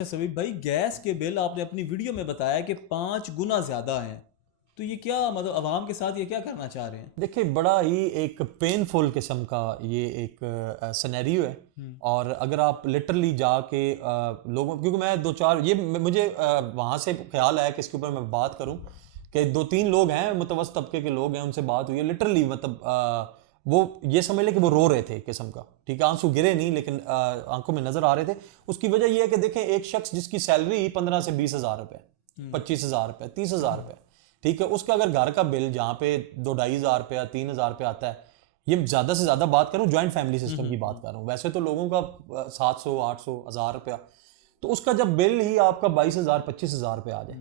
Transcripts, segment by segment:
सभी भाई, गैस के बिल आपने अपनी वीडियो में बताया कि 5 गुना ज़्यादा हैं। तो ये क्या मतलब अवाम के साथ ये क्या करना चाह रहे हैं? देखिए, बड़ा ही एक पेनफुल किस्म का ये एक सिनेरियो है। और अगर आप लिटरली जाके लोगों, क्योंकि मैं दो चार ये मुझे वहाँ से ख्याल आया कि इसके ऊपर मैं बात करूं कि दो तीन लोग हैं, मुतवसत तबके के लोग हैं, उनसे बात हुई है लिटरली। मतलब वो ये समझ लें कि वो रो रहे थे किस्म का। ठीक है, आंसू गिरे नहीं लेकिन आंखों में नजर आ रहे थे। उसकी वजह यह है कि देखें, एक शख्स जिसकी सैलरी 15 से 20 हज़ार रुपए, 25 हज़ार रुपए, 30 हज़ार रुपए, ठीक है, उसका अगर घर का बिल जहाँ पे 2-2.5 हज़ार रुपया, 3 हज़ार रुपया आता है, ये ज्यादा से ज्यादा बात करूं ज्वाइंट फैमिली सिस्टम की बात कर रहा हूं, वैसे तो लोगों का 700, 800, 1000 रुपया, तो उसका जब बिल ही आपका 22 हज़ार, 25 हज़ार रुपया आ जाए,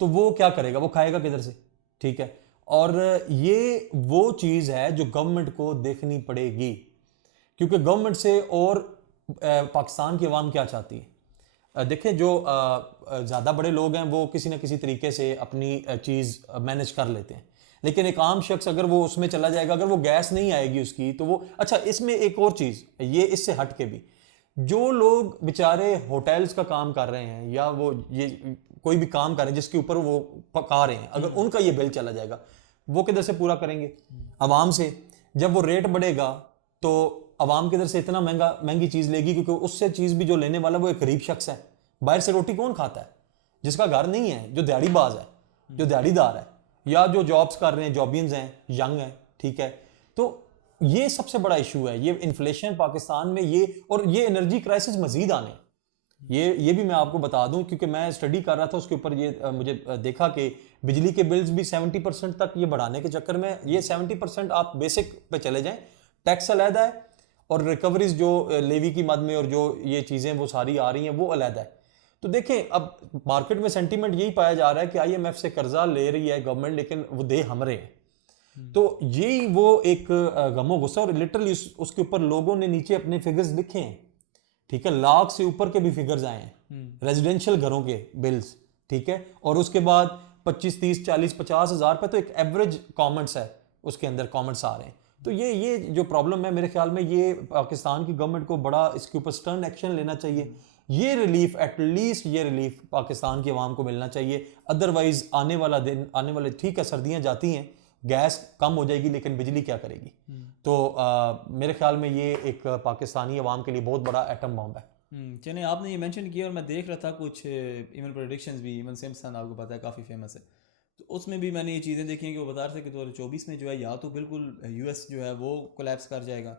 तो वो क्या करेगा? वो खाएगा किधर से? ठीक है। और ये वो चीज है जो गवर्नमेंट को देखनी पड़ेगी, क्योंकि गवर्नमेंट से और पाकिस्तान की अवाम क्या चाहती है। देखें, जो ज़्यादा बड़े लोग हैं वो किसी ना किसी तरीके से अपनी चीज़ मैनेज कर लेते हैं, लेकिन एक आम शख्स अगर वो उसमें चला जाएगा, अगर वो गैस नहीं आएगी उसकी, तो वो अच्छा, इसमें एक और चीज़ ये इससे हट के भी, जो लोग बेचारे होटल्स का काम कर रहे हैं या वो ये कोई भी काम कर रहे हैं जिसके ऊपर वो पका रहे हैं, अगर उनका ये बिल चला जाएगा, वो किधर से पूरा करेंगे? आवाम से। जब वो रेट बढ़ेगा तो आवाम किधर से इतना महंगी चीज लेगी? क्योंकि उससे चीज भी जो लेने वाला वो एक गरीब शख्स है। बाहर से रोटी कौन खाता है? जिसका घर नहीं है, जो दिहाड़ीबाज है, जो दिहाड़ीदार है, या जो जॉब्स कर रहे हैं, जॉबियंस हैं, यंग हैं। ठीक है, तो ये सबसे बड़ा इशू है, ये इन्फ्लेशन पाकिस्तान में, ये और ये एनर्जी क्राइसिस मजीद आने। ये भी मैं आपको बता दूं, क्योंकि मैं स्टडी कर रहा था उसके ऊपर। ये मुझे देखा कि बिजली के बिल्स भी 70% तक ये बढ़ाने के चक्कर में, ये 70% आप बेसिक पे चले जाएं, टैक्स अलहदा है, और रिकवरीज जो लेवी की मद में और जो ये चीज़ें वो सारी आ रही हैं वो अलहदा है। तो देखें, अब मार्केट में सेंटीमेंट यही पाया जा रहा है कि आईएमएफ से कर्जा ले रही है गवर्नमेंट, लेकिन वो दे हम रहे हैं। तो यही वो एक गमो गुस्सा, और लिटरली उसके ऊपर लोगों ने नीचे अपने फिगर्स लिखे हैं। ठीक है, लाख से ऊपर के भी फिगर्स आए हैं रेजिडेंशियल घरों के बिल्स। ठीक है, और उसके बाद 25, 30, 40, 50 हज़ार पे तो एक एवरेज कमेंट्स है, उसके अंदर कमेंट्स आ रहे हैं। तो ये जो प्रॉब्लम है, मेरे ख्याल में ये पाकिस्तान की गवर्नमेंट को बड़ा इसके ऊपर स्टर्न एक्शन लेना चाहिए। ये रिलीफ, एटलीस्ट ये रिलीफ पाकिस्तान की आवाम को मिलना चाहिए। अदरवाइज आने वाला दिन, आने वाले, ठीक है सर्दियां जाती हैं, गैस कम हो जाएगी, लेकिन बिजली क्या करेगी? तो मेरे ख्याल में ये एक पाकिस्तानी अवाम के लिए बहुत बड़ा एटम बॉम्ब है। चलिए, आपने ये मेंशन किया और मैं देख रहा था कुछ इवन प्रोडिक्शंस भी, इवन सिम्पसन आपको पता है काफ़ी फेमस है। तो उसमें भी मैंने ये चीज़ें देखी हैं कि वो बता रहे थे कि 2024 में जो है या तो बिल्कुल यूएस जो है वो कोलैप्स कर जाएगा,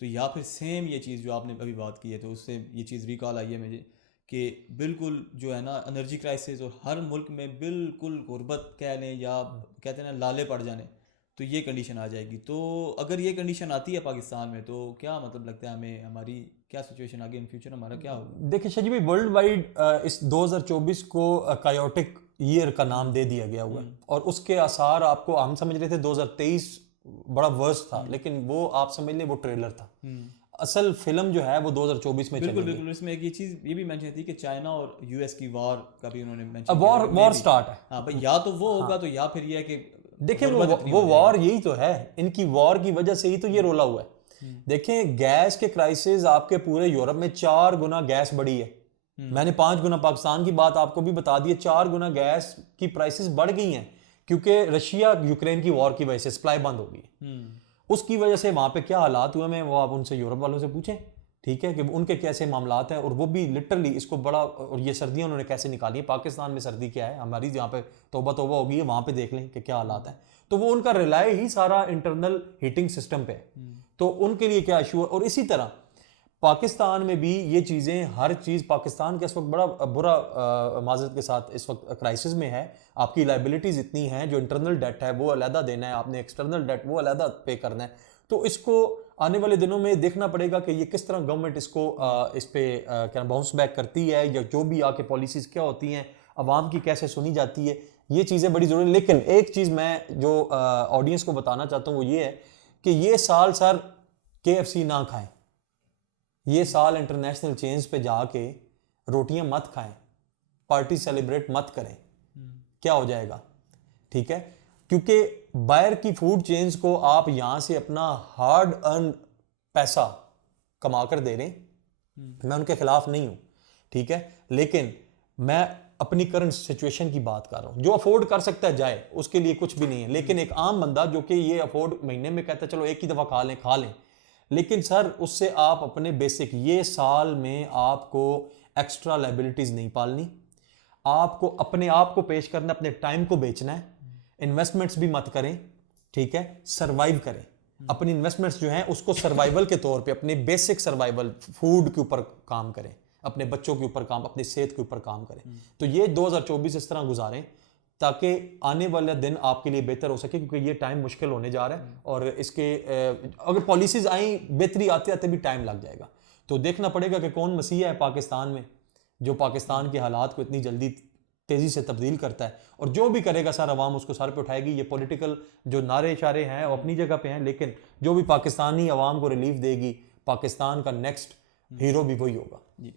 तो या फिर सेम ये चीज़ जो आपने अभी बात की है, तो उससे ये चीज़ रिकॉल आई है मुझे कि बिल्कुल जो है ना एनर्जी क्राइसिस, और हर मुल्क में बिल्कुल गुर्बत कह लें या कहते हैं ना लाले पड़ जाने, तो ये कंडीशन आ जाएगी। तो अगर ये कंडीशन आती है पाकिस्तान में, तो क्या मतलब लगता है हमें, हमारी क्या सिचुएशन आगे इन फ्यूचर हमारा क्या होगा? देखिए शाजी भाई, वर्ल्ड वाइड इस 2024 को कायोटिक ईयर का नाम दे दिया गया हुआ है, और उसके आसार आपको, हम समझ रहे थे 2023 बड़ा वर्स्ट था, लेकिन वो आप समझ लें वो ट्रेलर था। असल फिल्म जो है वो 2024 में बिल्कुल चलेगी। बिल्कुल, इसमें एक ये चीज़ ये भी मेंशन थी कि चाइना और यूएस की वॉर का भी उन्होंने अब मेंशन किया था वॉर कि मे वॉर भी, स्टार्ट है। हाँ भाई, या तो वो हाँ, होगा, तो या फिर ये है कि देखिए, गुर्बत इतनी वो हो वॉर जाएगी। यही तो है, इनकी वॉर की वजह से ही तो ये रोला हुआ है। देखें, गैस के क्राइसिस आपके पूरे यूरोप में 4 गुना गैस बढ़ी है। मैंने 5 गुना पाकिस्तान की बात आपको भी बता दी है, 4 गुना गैस की प्राइसेस बढ़ गई हैं, क्योंकि रशिया यूक्रेन की वॉर की वजह से सप्लाई बंद हो गई। उसकी वजह से वहां पे क्या हालात हुए हैं वो आप उनसे, यूरोप वालों से पूछें। ठीक है, कि उनके कैसे मामलात हैं, और वो भी लिटरली इसको बड़ा, और ये सर्दियां उन्होंने कैसे निकाली है। पाकिस्तान में सर्दी क्या है, हमारी जहाँ पे तौबा तौबा होगी है, वहां पे देख लें कि क्या हालात हैं। तो वो उनका रिलाय ही सारा इंटरनल हीटिंग सिस्टम पे है, तो उनके लिए क्या इशू है। और इसी तरह पाकिस्तान में भी ये चीज़ें, हर चीज़ पाकिस्तान के इस वक्त बड़ा बुरा, माजरत के साथ इस वक्त क्राइसिस में है। आपकी लाइबिलिटीज़ इतनी हैं, जो इंटरनल डेट है वो अलहदा देना है आपने, एक्सटर्नल डेट वो अलहदा पे करना है। तो इसको आने वाले दिनों में देखना पड़ेगा कि ये किस तरह गवर्नमेंट इसको इस पे क्या बाउंस बैक करती है, या जो भी आके पॉलिसीज़ क्या होती हैं, आवाम की कैसे सुनी जाती है, ये चीज़ें बड़ी ज़रूरी। लेकिन एक चीज़ मैं जो ऑडियंस को बताना चाहता हूँ वो ये है कि ये साल सर KFC ना खाएं, ये साल इंटरनेशनल चेंज पे जाके रोटियां मत खाएं, पार्टी सेलिब्रेट मत करें। क्या हो जाएगा? ठीक है, क्योंकि बाहर की फूड चेन्स को आप यहां से अपना हार्ड अर्न पैसा कमा कर दे रहे हैं। मैं उनके खिलाफ नहीं हूं, ठीक है, लेकिन मैं अपनी करंट सिचुएशन की बात कर रहा हूं। जो अफोर्ड कर सकता है जाए, उसके लिए कुछ भी नहीं है, लेकिन एक आम बंदा जो कि ये अफोर्ड महीने में कहता है चलो एक ही दफा खा लें, लेकिन सर उससे आप अपने बेसिक, ये साल में आपको एक्स्ट्रा लाइबिलिटीज नहीं पालनी, आपको अपने आप को पेश करना, अपने टाइम को बेचना है, इन्वेस्टमेंट्स भी मत करें, ठीक है, सर्वाइव करें। अपनी इन्वेस्टमेंट्स जो हैं उसको सर्वाइवल के तौर पे, अपने बेसिक सर्वाइवल, फूड के ऊपर काम करें, अपने बच्चों के ऊपर काम, अपनी सेहत के ऊपर काम करें। तो ये 2024 इस तरह गुजारें ताकि आने वाला दिन आपके लिए बेहतर हो सके, क्योंकि ये टाइम मुश्किल होने जा रहा है और इसके अगर पॉलिसीज आई, बेहतरी आते आते भी टाइम लग जाएगा। तो देखना पड़ेगा कि कौन मसीहा है पाकिस्तान में जो पाकिस्तान के हालात को इतनी जल्दी तेजी से तब्दील करता है, और जो भी करेगा सर अवाम उसको सर पे उठाएगी। ये पॉलिटिकल जो नारे इशारे हैं वो अपनी जगह पे हैं, लेकिन जो भी पाकिस्तानी अवाम को रिलीफ देगी, पाकिस्तान का नेक्स्ट हीरो भी वही होगा। जी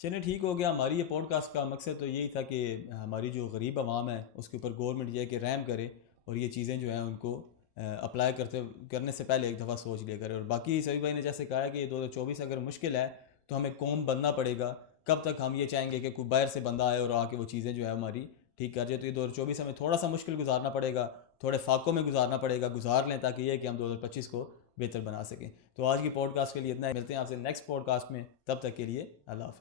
चलिए ठीक हो गया। हमारी ये पॉडकास्ट का मकसद तो यही था कि हमारी जो गरीब आवाम है उसके ऊपर गवर्नमेंट ये कि रहम करे और ये चीज़ें जो हैं उनको अप्लाई करने से पहले एक दफ़ा सोच लिया करे। और बाकी सभी भाई ने जैसे कहा है कि 2024 अगर मुश्किल है तो हमें कौम बनना पड़ेगा। कब तक हम ये चाहेंगे कि कोई बाहर से बंदा आए और आके वो चीज़ें जो है हमारी ठीक कर जाए। तो ये 2024 हमें थोड़ा सा मुश्किल गुजारना पड़ेगा, थोड़े फाकों में गुजारना पड़ेगा, गुजार लें ताकि ये कि हम 2025 को बेहतर बना सकें। तो आज की पॉडकास्ट के लिए इतना ही, मिलते हैं आपसे नेक्स्ट पॉडकास्ट में, तब तक के लिए अल्लाह हाफ़िज़।